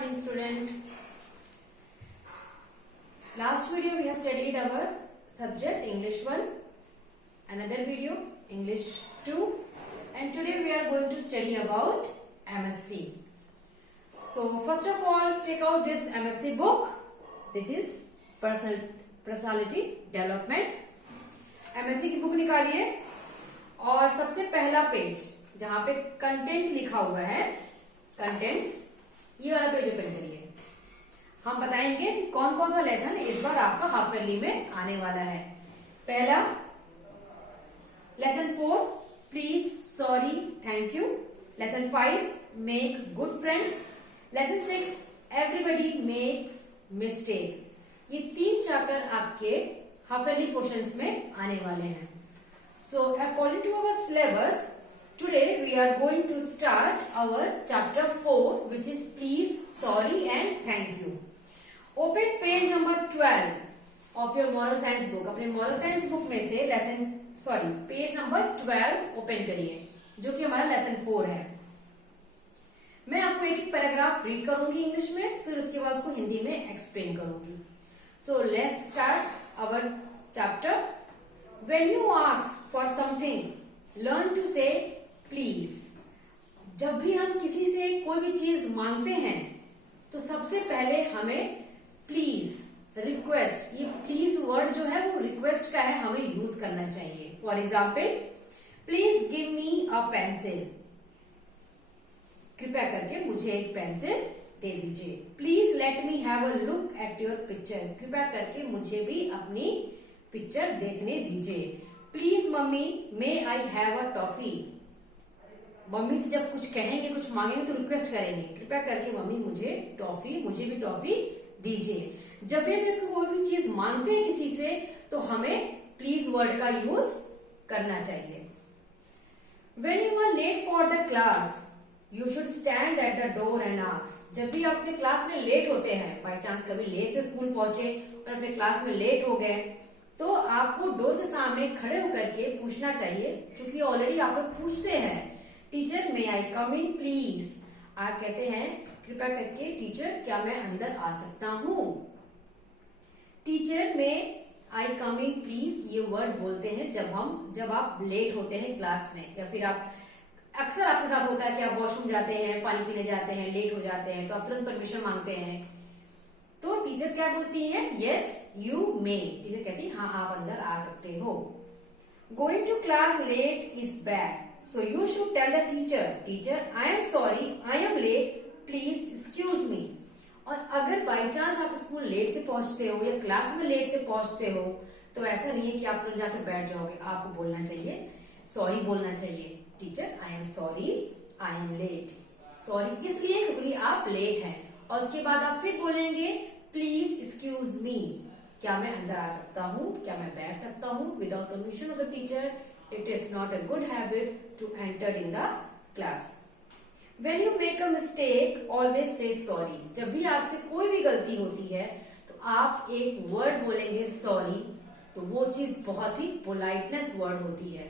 morning, student. Last video we have studied our subject English 1, another video English 2, and today we are going to study about MSc. So first of all, take out this MSc book. This is personality development. MSc की book निकालिए और सबसे पहला page जहां पे content लिखा हुआ है, कंटेंट्स, ये वाला पेज ओपन करिए। हम बताएंगे कि कौन कौन सा लेसन इस बार आपका हाफ ईयरली में आने वाला है। पहला lesson 4 please, sorry, thank you. Lesson 5 make good friends. Lesson 6 everybody makes mistake. ये 3 चैप्टर आपके हाफ ईयरली पोर्शंस में आने वाले हैं। So according to our syllabus, today we are going to start our chapter 4, which is please, sorry and thank you. Open page number 12 of your moral science book. अपने moral science book में से page number 12 open करिए, जो कि हमारा lesson 4 है। मैं आपको एक एक पैराग्राफ रीड करूंगी इंग्लिश में, फिर उसके बाद उसको हिंदी में एक्सप्लेन करूंगी। So let's start our chapter. When you ask for something, learn to say please. जब भी हम किसी से कोई भी चीज मांगते हैं तो सबसे पहले हमें प्लीज, रिक्वेस्ट, ये प्लीज वर्ड जो है वो रिक्वेस्ट का है, हमें यूज करना चाहिए। For example, please give me a pencil. कृपया करके मुझे एक पेंसिल दे दीजिए। Please let me have a look at your picture. कृपया करके मुझे भी अपनी पिक्चर देखने दीजिए। Please mummy may I have a toffee. Mummy से जब कुछ कहेंगे, कुछ मांगेंगे तो रिक्वेस्ट करेंगे, कृपया करके मम्मी मुझे भी टॉफी दीजिए। जब भी हम कोई भी चीज मांगते हैं किसी से तो हमें प्लीज वर्ड का यूज करना चाहिए। When you are late for the class, you should stand at the door and ask. जब भी आप अपने क्लास में लेट होते हैं, बाई चांस कभी लेट से स्कूल पहुंचे और अपने क्लास में लेट हो गए, तो आपको डोर के सामने खड़े होकर के पूछना चाहिए, क्योंकि ऑलरेडी आप लोग पूछते हैं, teacher may I come in please. आप कहते हैं कृपया करके टीचर क्या मैं अंदर आ सकता हूं। Teacher may I come in please ये वर्ड बोलते हैं जब आप लेट होते हैं क्लास में, या फिर आप अक्सर आपके साथ होता है कि आप वॉशरूम जाते हैं, पानी पीने जाते हैं, लेट हो जाते हैं, तो आप तुरंत परमिशन मांगते हैं, तो टीचर क्या बोलती है, यस यू मे। टीचर कहती है हाँ आप अंदर आ सकते हो। Going to class late is bad, so you should tell the teacher I am sorry, I am late, please excuse me। और अगर बाई चांस आप स्कूल लेट से पहुंचते हो या क्लास में लेट से पहुंचते हो तो ऐसा नहीं है कि आप तुरंत जाकर बैठ जाओगे, आपको बोलना चाहिए, सॉरी बोलना चाहिए, teacher I am sorry, I am late. Sorry इसलिए क्योंकि आप लेट हैं, और उसके बाद आप फिर बोलेंगे प्लीज एक्सक्यूज मी, क्या मैं अंदर आ सकता हूँ, क्या मैं बैठ सकता हूँ। Without permission of the teacher it is not a good habit to enter in the class. When you make a mistake, always say sorry. जब भी आपसे कोई भी गलती होती है तो आप एक वर्ड बोलेंगे सॉरी, तो वो चीज बहुत ही पोलाइटनेस वर्ड होती है।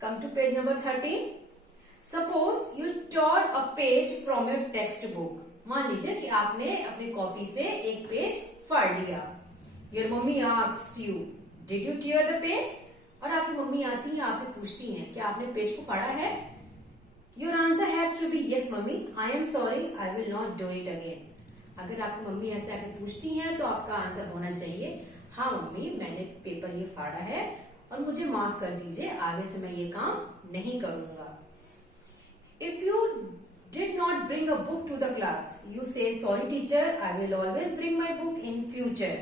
Come to page number 13. Suppose you tore a page from your textbook. मान लीजिए कि आपने अपनी कॉपी से एक पेज फाड़ लिया। Your mummy asked you, did you tear the page? और आपकी मम्मी आती है, आपसे पूछती हैं क्या आपने पेज को फाड़ा है। Your answer has to be yes mummy, I am sorry, I will not do it again. अगर आपकी मम्मी ऐसे आकर पूछती हैं तो आपका आंसर होना चाहिए हाँ मम्मी मैंने पेपर ये फाड़ा है और मुझे माफ कर दीजिए, आगे से मैं ये काम नहीं करूंगा। If you did not bring a book to the class, you say sorry teacher, I will always bring my book in future.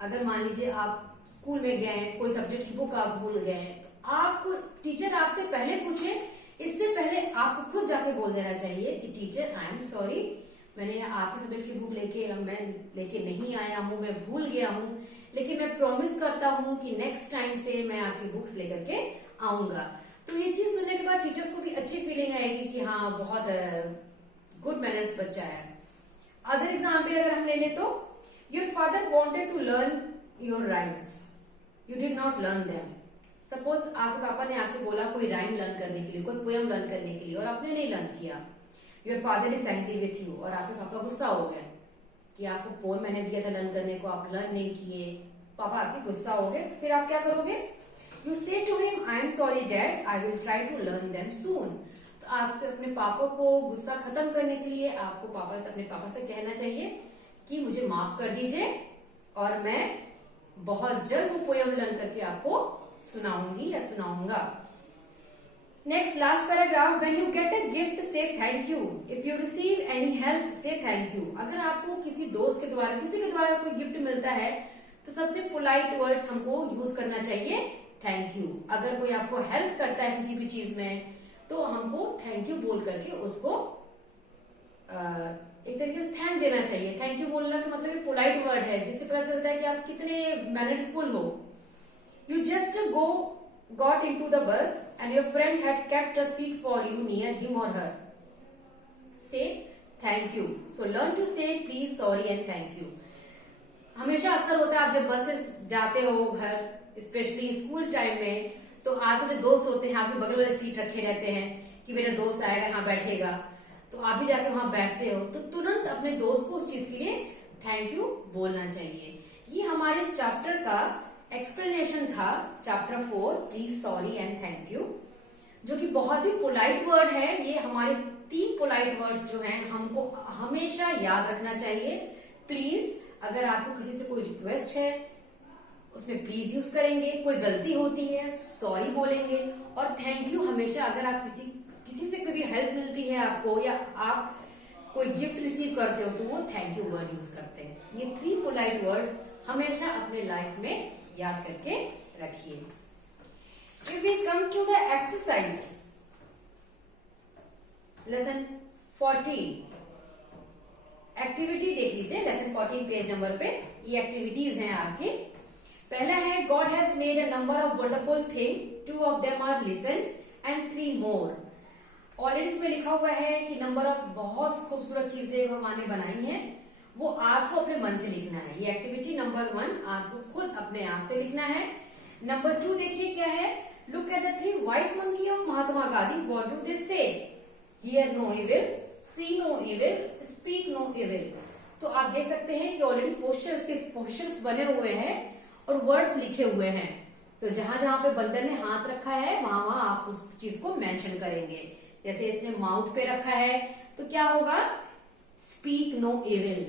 अगर मान लीजिए आप स्कूल में गए, कोई सब्जेक्ट की बुक आप भूल गए, तो आपको टीचर आपसे पहले पूछे, इससे पहले आपको खुद जाके बोल देना चाहिए कि टीचर आई एम सॉरी, मैंने आपके सब्जेक्ट की बुक लेके नहीं आया हूँ, मैं भूल गया हूँ, लेकिन मैं प्रॉमिस करता हूँ कि नेक्स्ट टाइम से मैं आपकी बुक्स लेकर के आऊंगा। तो ये चीज सुनने के बाद टीचर्स को भी अच्छी फीलिंग आएगी कि हाँ बहुत गुड मैनर्स बच्चा है। अदर एग्जाम्पल अगर हम ले लें तो, your father wanted to learn your rhymes, you did not learn them। Suppose आपके पापा ने आपसे बोला कोई राइम लर्न करने के लिए, कोई पोएम लर्न करने के लिए, और आपने नहीं लर्न किया। Your father is angry with you, और आपके पापा गुस्सा हो गए कि आपको पोएम मैंने दिया था लर्न करने को, आप लर्न नहीं किए, पापा आपके गुस्सा हो गए, फिर आप क्या करोगे? You say to him I am sorry dad, I will try to learn them soon. तो आपको अपने पापा को गुस्सा खत्म करने के लिए आपको अपने पापा से कहना चाहिए कि मुझे माफ कर दीजिए और मैं बहुत जल्द वो पोएम लर्न करके आपको सुनाऊंगी या सुनाऊंगा। Next last paragraph, when you get a gift say thank you, if you receive any help say thank you. अगर आपको किसी दोस्त के द्वारा, किसी के द्वारा कोई गिफ्ट मिलता है तो सबसे पोलाइट वर्ड्स हमको यूज करना चाहिए थैंक यू। अगर कोई आपको हेल्प करता है किसी भी चीज में तो हमको थैंक यू बोल करके उसको एक तरीके से थैंक देना चाहिए। थैंक यू बोलना का मतलब पोलाइट वर्ड है जिससे पता चलता है कि आप कितने मैनरफुल हो। You just got into the bus and your friend had kept a seat for you near him or her. Say thank you. So learn to say please, sorry and thank you. हमेशा अक्सर होता है आप जब बस से जाते हो घर, स्पेशली स्कूल टाइम में, तो आपके जो दोस्त होते हैं आपके बगल वाले सीट रखे रहते हैं कि मेरा दोस्त आएगा यहाँ बैठेगा, तो आप भी जाके वहां बैठते हो तो तुरंत अपने दोस्त को उस चीज के लिए थैंक यू बोलना चाहिए। ये हमारे चैप्टर का एक्सप्लेनेशन था, chapter 4 please, sorry and thank you, जो कि बहुत ही पोलाइट वर्ड है। ये हमारे 3 पोलाइट वर्ड्स जो हैं हमको हमेशा याद रखना चाहिए। प्लीज, अगर आपको किसी से कोई रिक्वेस्ट है उसमें प्लीज यूज करेंगे, कोई गलती होती है सॉरी बोलेंगे, और थैंक यू हमेशा अगर आप किसी से कोई हेल्प मिलती है आपको या आप कोई गिफ्ट रिसीव करते हो तो वो थैंक यू वर्ड यूज करते हैं। ये 3 पोलाइट वर्ड्स हमेशा अपने लाइफ में याद करके रखिए। If we come to the exercise, lesson 14, activity देख लीजिए लेसन 14 पेज नंबर पे। ये एक्टिविटीज हैं आपकी। पहला है God has made a number of wonderful thing, 2 of them are listened and 3 more। Already इसमें लिखा हुआ है कि नंबर ऑफ बहुत खूबसूरत चीजें भगवान ने बनाई हैं, वो आपको अपने मन से लिखना है। ये एक्टिविटी नंबर 1 आपको खुद अपने आप से लिखना है। नंबर 2 देखिए क्या है, look at the 3 wise monkey of Mahatma Gandhi, what do they say? Hear no evil, see no evil, speak no evil. तो आप देख सकते हैं कि ऑलरेडी पोस्टर्स बने हुए हैं और वर्ड्स लिखे हुए हैं। तो जहां जहां पे बंदर ने हाथ रखा है वहां वहां आप उस चीज को मेंशन करेंगे। जैसे इसने माउथ पे रखा है तो क्या होगा? Speak no evil.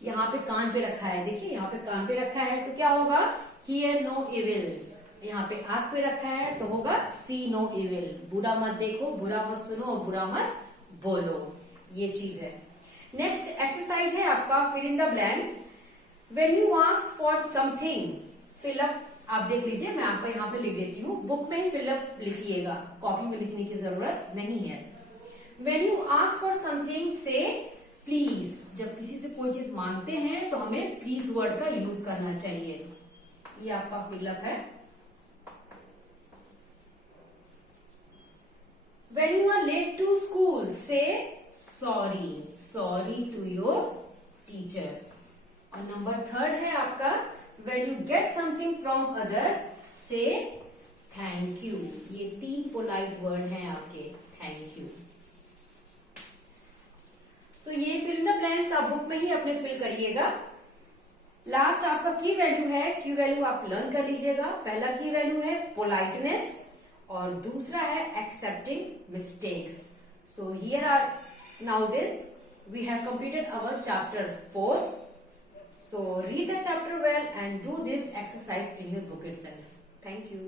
यहाँ पे कान पे रखा है, देखिए यहाँ पे कान पे रखा है तो क्या होगा? Hear no evil. यहाँ पे आंख पे रखा है तो होगा सी नो इविल। बुरा मत देखो, बुरा मत सुनो, बुरा मत बोलो। ये चीज है। नेक्स्ट एक्सरसाइज है आपका fill in the blanks. When you ask for something, fill up आप देख लीजिए, मैं आपको यहाँ पे लिख देती हूँ, बुक में ही फिलअप लिखिएगा, कॉपी में लिखने की जरूरत नहीं है। When you ask for something से प्लीज। जब किसी से कोई चीज मांगते हैं तो हमें प्लीज वर्ड का यूज करना चाहिए। ये आपका फिलअप है। When you are late to school, say sorry, sorry to your teacher। और नंबर 3 है आपका, when you get something from others, say thank you। ये 3 पोलाइट वर्ड हैं आपके, थैंक यू। सो ये फिल इन द ब्लैंक्स आप book में ही अपने फिल करिएगा। लास्ट आपका की वैल्यू है, की वैल्यू आप लर्न कर लीजिएगा। पहला की वैल्यू है पोलाइटनेस और दूसरा है accepting mistakes. So here are now this we have completed our chapter 4। So read the chapter well and do this exercise in your book itself. Thank you.